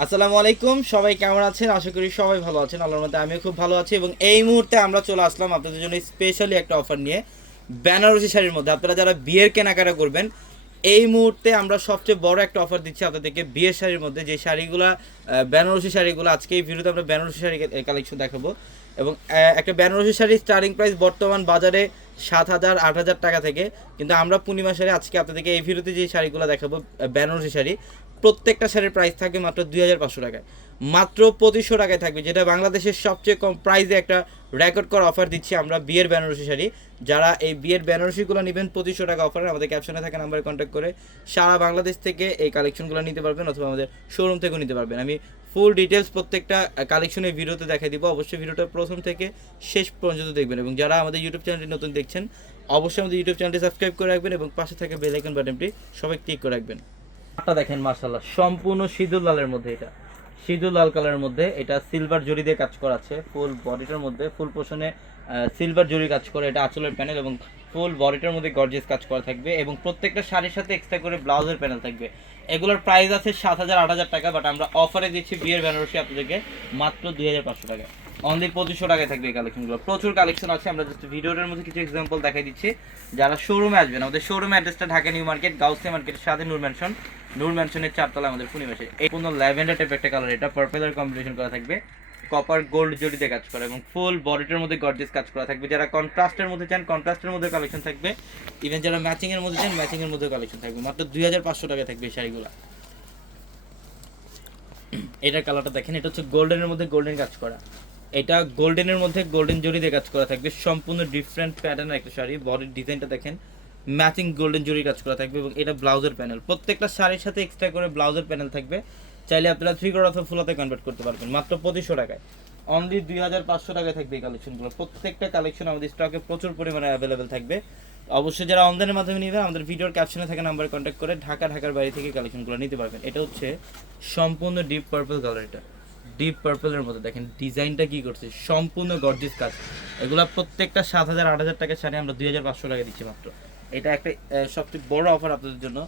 আসসালামু আলাইকুম, সবাই কেমন আছেন? আশা করি সবাই ভালো আছেন। আল্লাহর মধ্যে আমিও খুব ভালো আছি এবং এই মুহূর্তে আমরা চলে আসলাম আপনাদের জন্য স্পেশালি একটা অফার নিয়ে বেনারসি শাড়ির মধ্যে। আপনারা যারা বিয়ের কেনাকাটা করবেন, এই মুহূর্তে আমরা সবচেয়ে বড় একটা অফার দিচ্ছি আপনাদেরকে বিয়ের শাড়ির মধ্যে। যে শাড়িগুলো বেনারসি শাড়িগুলো, আজকে এই ভিডিওতে আমরা বেনারসি শাড়ি কালেকশন দেখাবো। এবং একটা বেনারসি শাড়ির স্টার্টিং প্রাইস বর্তমান বাজারে সাত হাজার, আট হাজার টাকা থেকে। কিন্তু আমরা পূর্ণিমা শাড়ি আজকে আপনাদেরকে এই ভিডিওতে যে শাড়িগুলো দেখাবো বেনারসি শাড়ি প্রত্যেকটা শাড়ির প্রাইস থাকবে মাত্র দুই হাজার পাঁচশো টাকায়। মাত্র পঁচিশশো টাকায় থাকবে, যেটা বাংলাদেশের সবচেয়ে কম প্রাইসে একটা রেকর্ড করা অফার দিচ্ছি আমরা বিয়ের বেনারসি শাড়ি। যারা এই বিয়ের বেনারসিগুলো নেবেন, পঁচিশশো টাকা অফার আমাদের ক্যাপশনে থাকা নাম্বারে কন্ট্যাক্ট করে সারা বাংলাদেশ থেকে এই কালেকশনগুলো নিতে পারবেন অথবা আমাদের শোরুম থেকেও নিতে পারবেন। আমি ফুল ডিটেলস প্রত্যেকটা কালেকশনের ভিডিওতে দেখাই দিব। অবশ্যই ভিডিওটা প্রথম থেকে শেষ পর্যন্ত দেখবেন এবং যারা আমাদের ইউটিউব চ্যানেলটি নতুন দেখছেন, অবশ্যই আমাদের ইউটিউব চ্যানেলটি সাবস্ক্রাইব করে রাখবেন এবং পাশে থাকা বেল আইকন বাটনটি সবাই ক্লিক করে রাখবেন। এটা দেখেন মার্শাল্লাহ সম্পূর্ণ সিঁদুর লালের মধ্যে এটা। সিঁদুর লাল কালারের মধ্যে এটা সিলভার জরি দিয়ে কাজ করা আছে ফুল বডিটার মধ্যে ফুল পোষণে সিলভার জরি কাজ করে এটা আঁচলের প্যানেল এবং ফুল বডিটার মধ্যে গর্জেস কাজ করা থাকবে এবং প্রত্যেকটা শাড়ির সাথে এক্সট্রা করে ব্লাউজের প্যানেল থাকবে। এগুলোর প্রাইস আছে সাত হাজার, আট হাজার টাকা বাট আমরা অফারে দিচ্ছি বিয়ের বেনারসি আপনাদেরকে মাত্র দুই হাজার পাঁচশো টাকা। অনলি পঁচিশশো টাকায় থাকবে এই কালেকশনগুলো প্রচুর কালেকশন আছে, আমরা জাস্ট ভিডিওটার মধ্যে কিছু এক্সাম্পল দেখাই দিচ্ছি। যারা শোরুমে আসবেন আমাদের শোরুম অ্যাড্রেসটা ঢাকা নিউ মার্কেট, গাউসিয়া মার্কেটের সাথে নূর ম্যানশন নূর ম্যানশনের চারতলা আমাদের পূর্ণিমাসে এই কোনো ল্যাভেন্ডার টাইপ একটা কালার এটা পার্পেলার কম্বিনেশন করা থাকবে। কপার গোল্ড জড়িতে কাজ করা এবং ফুল বডিটার মধ্যে গর্জিয়াস কাজ করা থাকবে। যারা কন্ট্রাস্টের মধ্যে চান কন্ট্রাস্টের মধ্যে কালেকশন থাকবে। ইভেন যারা ম্যাচিং এর মধ্যে চান ম্যাচিং এর মধ্যে কালেকশন থাকবে। মাত্র দুই হাজার পাঁচশো টাকা থাকবে এই শাড়িগুলো। এটার কালারটা দেখেন, এটা হচ্ছে গোল্ডেনের মধ্যে গোল্ডেন কাজ করা। এটা গোল্ডেনের মধ্যে গোল্ডেন জরি দিয়ে কাজ করা থাকবে। সম্পূর্ণ ডিফারেন্ট প্যাটার্নের একটা শাড়ি বডির ডিজাইনটা দেখেন ম্যাচিং গোল্ডেন জরি কাজ করা থাকবে এবং এটা ব্লাউজের প্যানেল প্রত্যেকটা শাড়ির সাথে এক্সট্রা করে ব্লাউজের প্যানেল থাকবে। চাইলে আপনারা থ্রি কোয়ার অথবা ফুলাতে কনভার্ট করতে পারবেন, মাত্র পঁচিশশো টাকায়। অনলি দুই হাজার পাঁচশো টাকায় থাকবে এই কালেকশনগুলো প্রত্যেকটা কালেকশন আমাদের স্টকে প্রচুর পরিমাণে অ্যাভেলেবেল থাকবে। অবশ্যই যারা অনলাইনের মাধ্যমে নিবে, আমাদের ভিডিওর ক্যাপশনে থাকা নাম্বারে কন্ট্যাক্ট করে ঢাকা, ঢাকার বাইরে থেকে কালেকশনগুলো নিতে পারবেন। এটা হচ্ছে সম্পূর্ণ ডিপ পার্পল কালার এটা ডিপ পার্পলের মধ্যে দেখেন, ডিজাইনটা কি করছে? সম্পূর্ণ গর্জিস কাজ। এগুলা প্রত্যেকটা সাত হাজার, আট হাজার টাকার শাড়ি আমরা দুই হাজার পাঁচশো টাকা দিচ্ছি মাত্র। এটা একটা সবচেয়ে বড় অফার আপনাদের জন্য।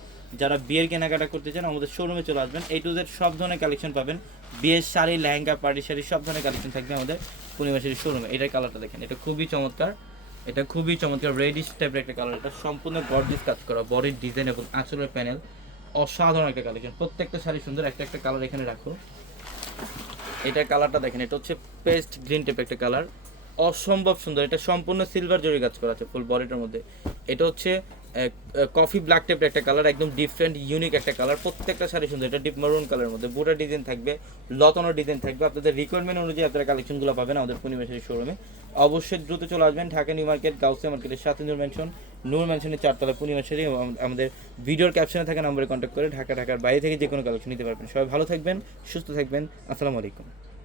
যারা বিয়ের কেনাকাটা করতে চান, আমাদের শোরুমে চলে আসবেন। এই টু জেড সব ধরনের কালেকশন পাবেন। বিয়ের শাড়ি, লেহেঙ্গা পার্টি শাড়ি, সব ধরনের কালেকশন থাকবে আমাদের পূর্ণিমাশারি শোরুমে এটার কালারটা দেখেন, এটা খুবই চমৎকার। এটা খুবই চমৎকার রেডিশ টাইপের একটা কালার এটা সম্পূর্ণ গর্জিস কাজ করা বডির ডিজাইন এবং আঁচলের প্যানেল অসাধারণ একটা কালেকশন প্রত্যেকটা শাড়ি সুন্দর, একটা একটা কালার এখানে রাখো। এটা কালারটা দেখেন, এটা হচ্ছে পেস্ট গ্রিন টাইপ একটা কালার। অসম্ভব সুন্দর, এটা সম্পূর্ণ সিলভার জরি কাজ করা আছে, ফুল বডিটার মধ্যে। এটা হচ্ছে কফি ব্ল্যাক টাইপের একটা কালার, একদম ডিফারেন্ট, ইউনিক একটা কালার, প্রত্যেকটা শাড়ি সুন্দর, এটা ডিপ মারুন কালারের মধ্যে, বুটা ডিজাইন থাকবে, লতানো ডিজাইন থাকবে, আপনাদের রিকোয়ারমেন্ট অনুযায়ী আপনারা কালেকশনগুলো পাবেন আমাদের পূর্ণিমাসের শোরুমে অবশ্যই দ্রুত চলে আসবেন, ঢাকা নিউ মার্কেট, গাউসিয়া মার্কেটের সাথে নূর ম্যানশন নূর ম্যানশনের চারতলা পূর্ণিমাসেরই আমাদের ভিডিওর ক্যাপশনে থাকা নম্বরে কন্ট্যাক্ট করে ঢাকা, ঢাকার বাইরে থেকে যে কোনো কালেকশন নিতে পারবেন। সবাই ভালো থাকবেন, সুস্থ থাকবেন। আসসালামু আলাইকুম।